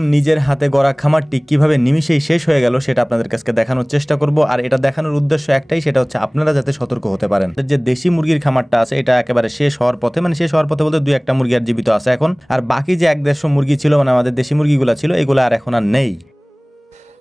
নিজের হাতে গড়া খামারটি কিভাবে নিমিষেই শেষ হয়ে গেল সেটা আপনাদের কাছে দেখানোর চেষ্টা করব। আর এটা দেখানোর উদ্দেশ্য একটাই, সেটা হচ্ছে আপনারা যাতে সতর্ক হতে পারেন। যে দেশি মুরগির খামারটা আছে এটা একেবারে শেষ হওয়ার পথে, মানে শেষ হওয়ার পথে বলতে 2-1টা মুরগি আর জীবিত আছে এখন, আর বাকি যে 1-150 মুরগি ছিল, মানে আমাদের দেশি মুরগিগুলো ছিল, এগুলো আর এখন আর নেই।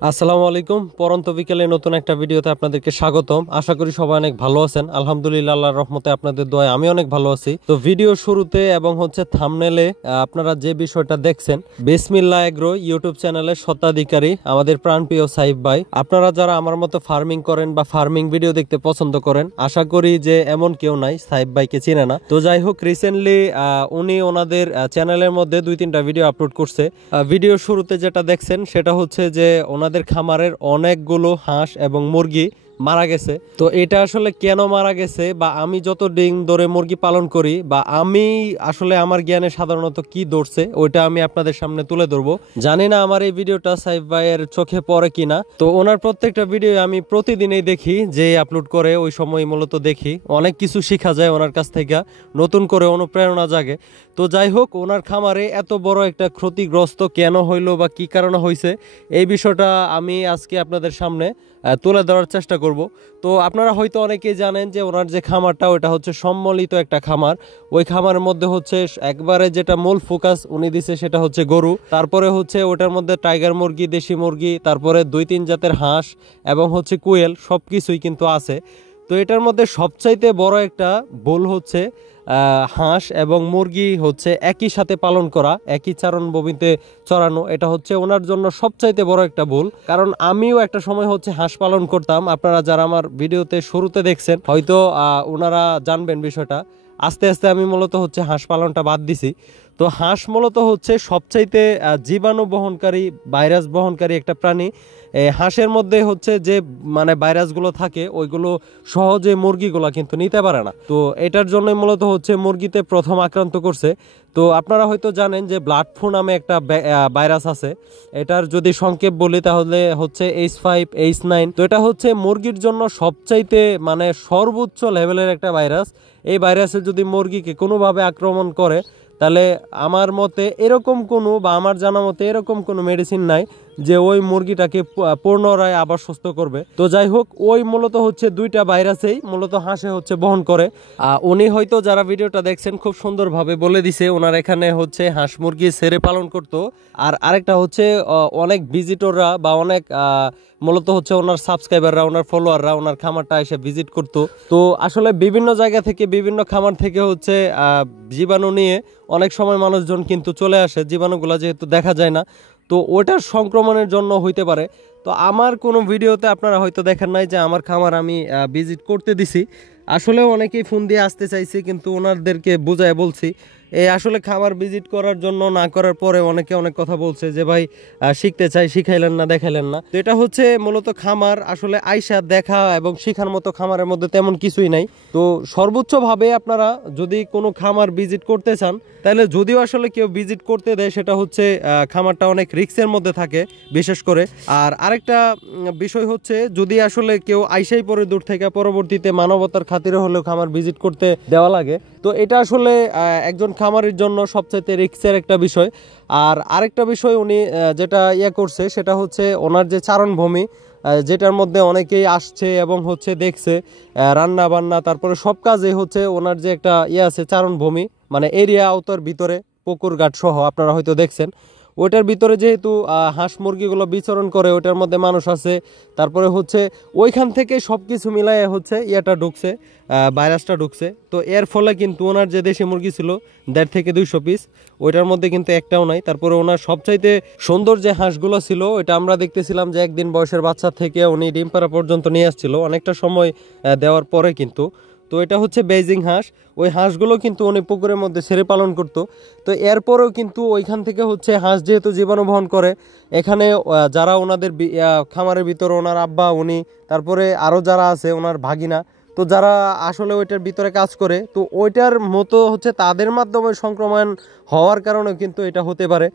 আসসালামু আলাইকুম। পরন্ত বিকেলে নতুন একটা ভিডিওতে আপনাদেরকে স্বাগতম। আশা করি সবাই অনেক ভালো আছেন। আলহামদুলিল্লাহ, আল্লাহর রহমতে আপনাদের দোয়ায় আমি অনেক ভালো আছি। তো ভিডিও শুরুতে এবং থাম্বনেলে আপনারা যে বিষয়টা দেখছেন, বিসমিল্লাহ এগ্রো ইউটিউব চ্যানেলের স্বত্বাধিকারী আমাদের প্রাণপ্রিয় সাইফ ভাই। আপনারা যারা আমার মতো ফার্মিং করেন বা ফার্মিং ভিডিও দেখতে পছন্দ করেন, আশা করি যে এমন কেউ নাই সাইফ ভাইকে চিনে না। তো যাই হোক, রিসেন্টলি উনি ওনাদের চ্যানেলের মধ্যে 2-3টা ভিডিও আপলোড করছে। ভিডিও শুরুতে যেটা দেখছেন সেটা হচ্ছে যে ওনাদের খামারের অনেকগুলো হাঁস এবং মুরগি মারা গেছে। তো এটা আসলে কেন মারা গেছে, বা আমি যত দিন ধরে মুরগি পালন করি, বা আমি আসলে আমার জ্ঞানে সাধারণত কি ধরছে, ওইটা আমি আপনাদের সামনে তুলে ধরবো। জানি না আমার এই ভিডিওটা সাইফ ভাইয়ের চোখে পড়ে কিনা। তো ওনার প্রত্যেকটা ভিডিও আমি প্রতিদিনই দেখি, যে আপলোড করে ওই সময় মূলত দেখি। অনেক কিছু শেখা যায় ওনার কাছ থেকে, নতুন করে অনুপ্রেরণা জাগে। তো যাই হোক, ওনার খামারে এত বড় একটা ক্ষতিগ্রস্ত কেন হইলো বা কি কারণে হয়েছে, এই বিষয়টা আমি আজকে আপনাদের সামনে তুলে ধরার চেষ্টা করব। তো আপনারা হয়তো অনেকেই জানেন যে ওনার যে খামারটা, ওটা হচ্ছে সম্মিলিত একটা খামার। ওই খামারের মধ্যে হচ্ছে একবারে যেটা মূল ফোকাস উনি দিছে সেটা হচ্ছে গরু, তারপরে হচ্ছে ওটার মধ্যে টাইগার মুরগি, দেশি মুরগি, তারপরে 2-3 জাতের হাঁস এবং হচ্ছে কোয়েল, সব কিছুই কিন্তু আছে। তো এটার মধ্যে সবচাইতে বড় একটা ভুল হচ্ছে হাঁস এবং মুরগি হচ্ছে একই সাথে পালন করা, একই চারণভূমিতে চড়ানো। এটা হচ্ছে ওনার জন্য সবচাইতে বড় একটা ভুল। কারণ আমিও একটা সময় হচ্ছে হাঁস পালন করতাম। আপনারা যারা আমার ভিডিওতে শুরুতে দেখছেন হয়তো ওনারা জানবেন বিষয়টা। আস্তে আস্তে আমি মূলত হচ্ছে হাঁস পালনটা বাদ দিছি। তো হাঁস মূলত হচ্ছে সবচাইতে জীবাণু বহনকারী, ভাইরাস বহনকারী একটা প্রাণী। হাঁসের মধ্যে হচ্ছে যে মানে ভাইরাসগুলো থাকে, ওইগুলো সহজে মুরগিগুলো কিন্তু নিতে পারে না। তো এটার জন্য মূলত হচ্ছে মুরগিতে প্রথম আক্রান্ত করছে। তো আপনারা হয়তো জানেন যে ব্লাড ফ্লু নামে একটা ভাইরাস আছে। এটার যদি সংক্ষেপ বলি তাহলে হচ্ছে H5H9। তো এটা হচ্ছে মুরগির জন্য সবচাইতে মানে সর্বোচ্চ লেভেলের একটা ভাইরাস। এই ভাইরাসে যদি মুরগিকে কোনোভাবে আক্রমণ করে, তাহলে আমার মতে এরকম কোনো, বা আমার জানা মতে এরকম কোনো মেডিসিন নাই যে ওই মুরগিটাকে পুনরায় আবার সুস্থ করবে। তো যাই হোক, ওই মূলত হচ্ছে 2টা ভাইরাসেই মূলত হাঁসে হচ্ছে বহন করে। উনি হয়তো যারা ভিডিওটা দেখছেন খুব সুন্দরভাবে বলে দিছে, ওনার এখানে হচ্ছে হাঁস মুরগি ছেড়ে পালন করতো। আর আরেকটা হচ্ছে অনেক ভিজিটররা বা অনেক মূলত হচ্ছে ওনার সাবস্ক্রাইবাররা, ওনার ফলোয়াররা ওনার খামারটা এসে ভিজিট করতো। তো আসলে বিভিন্ন জায়গা থেকে, বিভিন্ন খামার থেকে হচ্ছে জীবাণু নিয়ে অনেক সময় মানুষজন কিন্তু চলে আসে, জীবাণুগুলো যেহেতু দেখা যায় না, তো ওটার সংক্রমণের জন্য হইতে পারে। তো আমার কোনো ভিডিওতে আপনারা হয়তো দেখেন নাই যে আমার খামার আমি ভিজিট করতে দিছি। আসলে অনেকেই ফোন দিয়ে আসতে চাইছে, কিন্তু ওনাদেরকে বুঝায় বলছি আসলে খামার ভিজিট করার জন্য না করার পরে অনেকে অনেক কথা বলছে যে ভাই শিখতে চাই, শিখাইলেন না, দেখাইলেন না। তো এটা হচ্ছে মূলত খামার আসলে আইসা দেখা এবং শিখার মতো খামারের মধ্যে তেমন কিছুই নাই। তো সর্বোচ্চভাবে আপনারা যদি কোনো খামার ভিজিট করতে চান, তাহলে যদিও আসলে কেউ ভিজিট করতে দেয়, সেটা হচ্ছে খামারটা অনেক রিস্কের মধ্যে থাকে বিশেষ করে। আর আরেকটা বিষয় হচ্ছে, যদি আসলে কেউ আইসাই পরে দূর থেকে পরবর্তীতে মানবতার খাতিরে হলেও খামার ভিজিট করতে দেওয়া লাগে, তো এটা আসলে একজন খামারের জন্য সবচাইতে রিস্কের একটা বিষয়। আর আরেকটা বিষয় উনি যেটা করছে সেটা হচ্ছে ওনার যে চারণভূমি, যেটার মধ্যে অনেকেই আসছে এবং হচ্ছে দেখছে রান্না বান্না, তারপরে সব কাজে হচ্ছে ওনার যে একটা আছে চারণভূমি, মানে এরিয়া আওতার ভিতরে পুকুর ঘাট সহ আপনারা হয়তো দেখছেন। ওইটার ভিতরে যেহেতু হাঁস মুরগিগুলো বিচরণ করে, ওইটার মধ্যে মানুষ আছে, তারপরে হচ্ছে ওইখান থেকে সব কিছু মিলাই হচ্ছে ঢুকছে, ভাইরাসটা ঢুকছে। তো এর ফলে কিন্তু ওনার যে দেশি মুরগি ছিল 1.5 থেকে 200 পিস, ওইটার মধ্যে কিন্তু একটাও নাই। তারপরে ওনার সবচাইতে সুন্দর যে হাঁসগুলো ছিল, ওইটা আমরা দেখতেছিলাম যে 1 দিন বয়সের বাচ্চা থেকে উনি ডিম পাড়া পর্যন্ত নিয়ে আসছিল, অনেকটা সময় দেওয়ার পরে কিন্তু। তো এটা হচ্ছে বেজিং হাঁস। ওই হাঁসগুলো কিন্তু উনি পুকুরের মধ্যে ছেড়ে পালন করতো। তো এরপরেও কিন্তু ওইখান থেকে হচ্ছে হাঁস যেহেতু জীবাণু বহন করে, এখানে যারা ওনাদের খামারের ভিতরে ওনার আব্বা, উনি, তারপরে আরও যারা আছে ওনার ভাগিনা, তো যারা আসলে ওইটার ভিতরে কাজ করে, তো ওইটার মতো হচ্ছে তাদের মাধ্যমে সংক্রমণ হওয়ার কারণে কিন্তু এটা হতে পারে।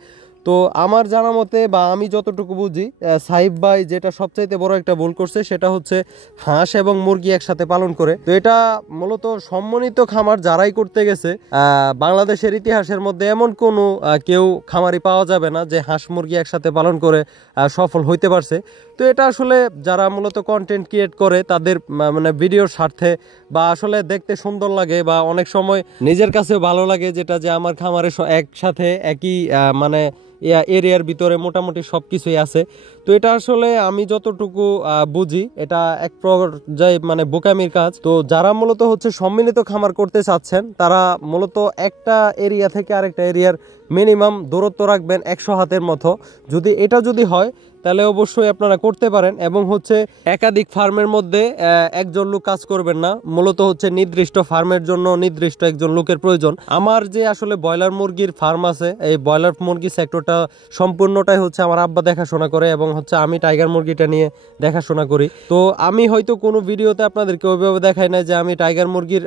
তো আমার জানা মতে বা আমি যতটুকু বুঝি সাহিব ভাই যেটা সবচাইতে বড় একটা ভুল করছে সেটা হচ্ছে হাঁস এবং মুরগি একসাথে পালন করে। তো এটা মূলত সম্মানিত খামার যারাই করতে গেছে বাংলাদেশের ইতিহাসের মধ্যে এমন কোনো কেউ খামারি পাওয়া যাবে না যে হাঁস মুরগি একসাথে পালন করে সফল হইতে পারছে। তো এটা আসলে যারা মূলত কন্টেন্ট ক্রিয়েট করে তাদের মানে ভিডিওর স্বার্থে বা আসলে দেখতে সুন্দর লাগে বা অনেক সময় নিজের কাছেও ভালো লাগে, যেটা যে আমার খামারে একসাথে একই মানে এরিয়ার ভিতরে মোটামুটি সব কিছুই আছে। তো এটা আসলে আমি যতটুকু বুঝি এটা এক পর্যায়ে মানে বোকামির কাজ। তো যারা মূলত হচ্ছে সম্মিলিত খামার করতে চাচ্ছেন তারা মূলত একটা এরিয়া থেকে আরেকটা এরিয়ার মিনিমাম দূরত্ব রাখবেন 100 হাতের মতো। যদি হয় তাহলে অবশ্যই আপনারা করতে পারেন। এবং হচ্ছে একাধিক ফার্মের মধ্যে একজন লোক কাজ করবেন না, মূলত হচ্ছে নির্দিষ্ট ফার্মের জন্য নির্দিষ্ট একজন লোকের প্রয়োজন। আমার যে আসলে ব্রয়লার মুরগির ফার্ম আছে, এই ব্রয়লার মুরগি সেক্টরটা সম্পূর্ণটাই হচ্ছে আমার আব্বা দেখাশোনা করে এবং হচ্ছে আমি টাইগার মুরগিটা নিয়ে দেখাশোনা করি। তো আমি হয়তো কোনো ভিডিওতে আপনাদেরকে ওইভাবে দেখাই না যে আমি টাইগার মুরগির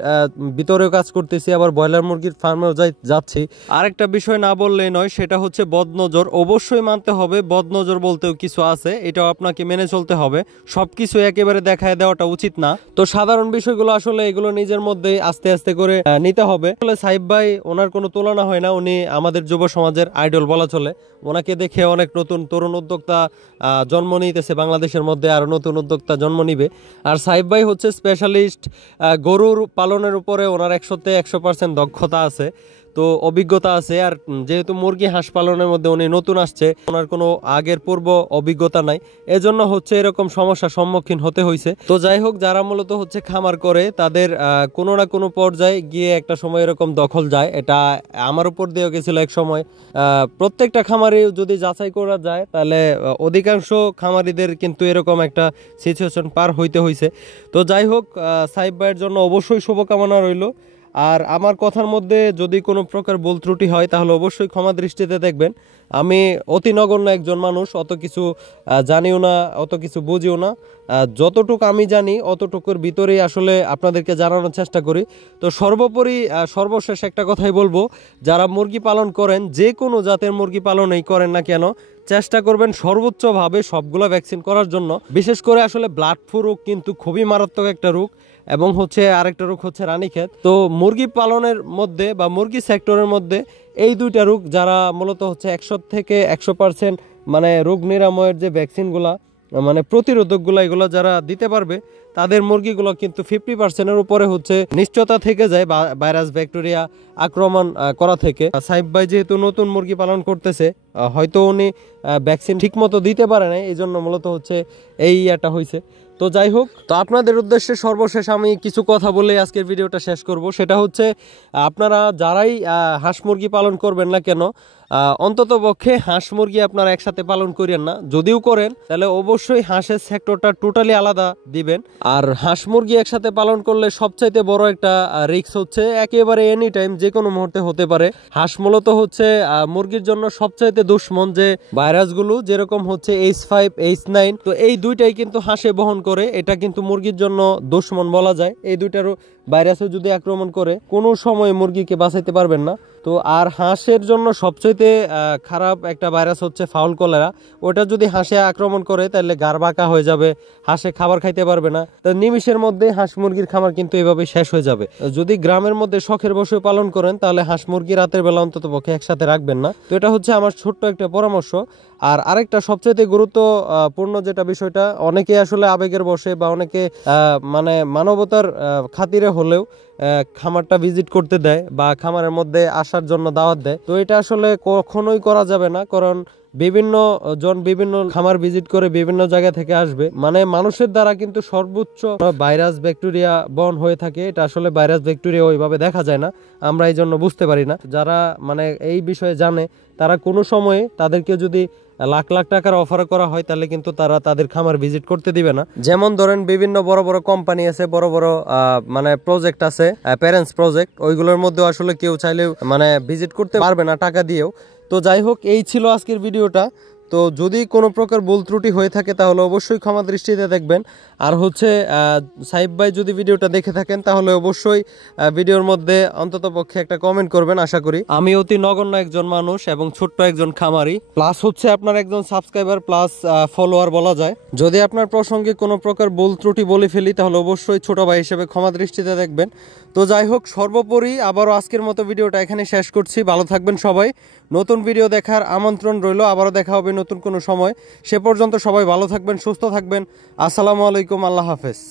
ভিতরেও কাজ করতেছি আবার ব্রয়লার মুরগির ফার্মেও যাচ্ছি। আরেকটা বিষয় না বললেই নয়, সেটা হচ্ছে বদনজর। অবশ্যই মানতে হবে বদনজর বলতেও কিছু আছে, এটাও আপনাকে মেনে চলতে হবে। সবকিছু একেবারে দেখায় দেওয়াটা উচিত না। তো সাধারণ বিষয়গুলো আসলে এগুলো নিজের মধ্যে আস্তে আস্তে করে নিতে হবে। আসলে সাহিব ভাই ওনার কোনো তুলনা হয় না, উনি আমাদের যুব সমাজের আইডল বলা চলে। ওনাকে দেখে অনেক নতুন তরুণ উদ্যোক্তা জন্ম নিতেছে বাংলাদেশের মধ্যে, আরো নতুন উদ্যোক্তা জন্ম নিবে। আর সাহিব ভাই হচ্ছে স্পেশালিস্ট গরুর পালনের উপরে, ওনার 100% দক্ষতা আছে, তো অভিজ্ঞতা আছে। আর যেহেতু মুরগি হাঁস পালনের মধ্যে উনি নতুন আসছে, ওনার কোনো আগের পূর্ব অভিজ্ঞতা নাই, এজন্য হচ্ছে এরকম সমস্যার সম্মুখীন হতে হয়েছে। তো যাই হোক, যারা মূলত হচ্ছে খামার করে তাদের কোনো না কোনো পর্যায়ে গিয়ে একটা সময় এরকম দখল যায়। এটা আমার উপর দিয়েও গেছিল এক সময়। প্রত্যেকটা খামারে যদি যাচাই করা যায় তাহলে অধিকাংশ খামারিদের কিন্তু এরকম একটা সিচুয়েশন পার হইতে হয়েছে। তো যাই হোক, সাহিব ভাইয়ের জন্য অবশ্যই শুভকামনা রইল। আর আমার কথার মধ্যে যদি কোনো প্রকার ভুল ত্রুটি হয় তাহলে অবশ্যই ক্ষমা দৃষ্টিতে দেখবেন। আমি অতি নগণ্য একজন মানুষ, অত কিছু জানিও না, অত কিছু বুঝিও না। যতটুকু আমি জানি অতটুকুর ভিতরেই আসলে আপনাদেরকে জানানোর চেষ্টা করি। তো সর্বোপরি সর্বশেষ একটা কথাই বলবো, যারা মুরগি পালন করেন, যে কোনো জাতের মুরগি পালনই করেন না কেন, চেষ্টা করবেন সর্বোচ্চভাবে সবগুলো ভ্যাকসিন করার জন্য। বিশেষ করে আসলে ব্লাড ফ্লু রোগ কিন্তু খুবই মারাত্মক একটা রোগ, এবং হচ্ছে আরেকটা রোগ হচ্ছে রানীক্ষেত। তো মুরগি পালনের মধ্যে বা মুরগি সেক্টরের মধ্যে এই দুইটা রোগ যারা মূলত হচ্ছে 100 থেকে 100% মানে রোগ নিরাময়ের যে ভ্যাকসিনগুলা মানে প্রতিরোধকগুলো এগুলো যারা দিতে পারবে তাদের মুরগিগুলো কিন্তু 50%-এর উপরে হচ্ছে নিশ্চয়তা থেকে যায় ভাইরাস ব্যাকটেরিয়া আক্রমণ করা থেকে। সাহিব ভাই যেহেতু নতুন মুরগি পালন করতেছে, হয়তো উনি ভ্যাকসিন ঠিক মতো দিতে পারে না, এই জন্য মূলত হচ্ছে এই ইয়াটা হয়েছে। তো যাই হোক, তো আপনাদের উদ্দেশ্যে সর্বশেষ আমি কিছু কথা বলে আজকের ভিডিওটা শেষ করব। সেটা হচ্ছে আপনারা যারাই হাঁস মুরগি পালন করবেন না কেন, অন্তত পক্ষে হাঁস মুরগি আপনারা একসাথে পালন করেন না। যদিও করেন তাহলে অবশ্যই হাঁসের সেক্টরটা টোটালি আলাদা দিবেন। আর হাঁস মুরগি একসাথে পালন করলে সবচাইতে বড় একটা রিস্ক হচ্ছে একেবারে এনি টাইম যে কোনো মুহূর্তে হতে পারে। হাঁস মূলত হচ্ছে মুরগির জন্য সবচাইতে দুশ্মন যে ভাইরাসগুলো, যেরকম হচ্ছে H5 H9, তো এই দুইটাই কিন্তু হাঁসে বহন করে। এটা কিন্তু মুরগির জন্য দুশ্মন বলা যায়। এই দুইটারও ভাইরাসে যদি আক্রমণ করে কোনো সময় মুরগিকে বাঁচাইতে পারবেন না। তো আর হাঁসের জন্য সবচাইতে খারাপ একটা ভাইরাস হচ্ছে ফাউল কলেরা। ওটা যদি হাঁসে আক্রমণ করে তাহলে গার বাঁকা হয়ে যাবে, হাঁসে খাবার খাইতে পারবে না। তো নিমিষের মধ্যে হাঁস মুরগির খামার কিন্তু এভাবে শেষ হয়ে যাবে। যদি গ্রামের মধ্যে শখের বসে পালন করেন তাহলে হাঁস মুরগি রাতের বেলা অন্তত পক্ষে একসাথে রাখবেন না। তো এটা হচ্ছে আমার ছোট্ট একটা পরামর্শ। আর আরেকটা সবচেয়ে গুরুত্বপূর্ণ যেটা বিষয়টা, অনেকে আসলে আবেগের বসে বা অনেকে মানে মানবতার খাতিরে হলেও খামারটা ভিজিট করতে দেয় বা খামারের মধ্যে আসার জন্য দাওয়াত দেয়। তো এটা আসলে কখনোই করা যাবে না, কারণ বিভিন্ন জন বিভিন্ন খামার ভিজিট করে বিভিন্ন জায়গা থেকে আসবে, মানে মানুষের দ্বারা কিন্তু সর্বোচ্চ ভাইরাস ব্যাকটেরিয়া বহন হয়ে থাকে। এটা আসলে ভাইরাস ব্যাকটেরিয়া ওইভাবে দেখা যায় না, আমরা এই জন্য বুঝতে পারি না। যারা মানে এই বিষয়ে জানে তারা কোনো সময়ে তাদেরকে যদি লাখ লাখ টাকার অফার করা হয় তাহলে কিন্তু তারা তাদের খামার ভিজিট করতে দিবে না। যেমন ধরেন বিভিন্ন বড় বড় কোম্পানি আছে, বড় বড় মানে প্রজেক্ট আছে, প্যারেন্টস প্রজেক্ট, ওইগুলোর মধ্যে আসলে কেউ চাইলেও মানে ভিজিট করতে পারবে না টাকা দিয়েও। তো যাই হোক, এই ছিল আজকের ভিডিওটা। তো যদি কোনো প্রকার ভুল ত্রুটি হয়ে থাকে তাহলে অবশ্যই ক্ষমা দৃষ্টিতে দেখবেন। আর হচ্ছে সাইব ভাই যদি ভিডিওটা দেখে থাকেন তাহলে অবশ্যই ভিডিওর মধ্যে অন্ততপক্ষে একটা কমেন্ট করবেন। আশা করি আমি অতি নগণ্য একজন মানুষ এবং ছোট্ট একজন খামারি, প্লাস হচ্ছে আপনার একজন সাবস্ক্রাইবার প্লাস ফলোয়ার বলা যায়। যদি আপনার প্রসঙ্গে কোনো প্রকার ভুল ত্রুটি বলে ফেলি তাহলে অবশ্যই ছোট ভাই হিসেবে ক্ষমা দৃষ্টিতে দেখবেন। তো যাই হোক, সর্বোপরি আবারও আজকের মতো ভিডিওটা এখানে শেষ করছি। ভালো থাকবেন সবাই, নতুন ভিডিও দেখার আমন্ত্রণ রইল। আবারও দেখা হবে নতুন কোনো সময়। সে পর্যন্ত সবাই ভালো থাকবেন, সুস্থ থাকবেন। আসসালামু আলাইকুম, আল্লাহ হাফেজ।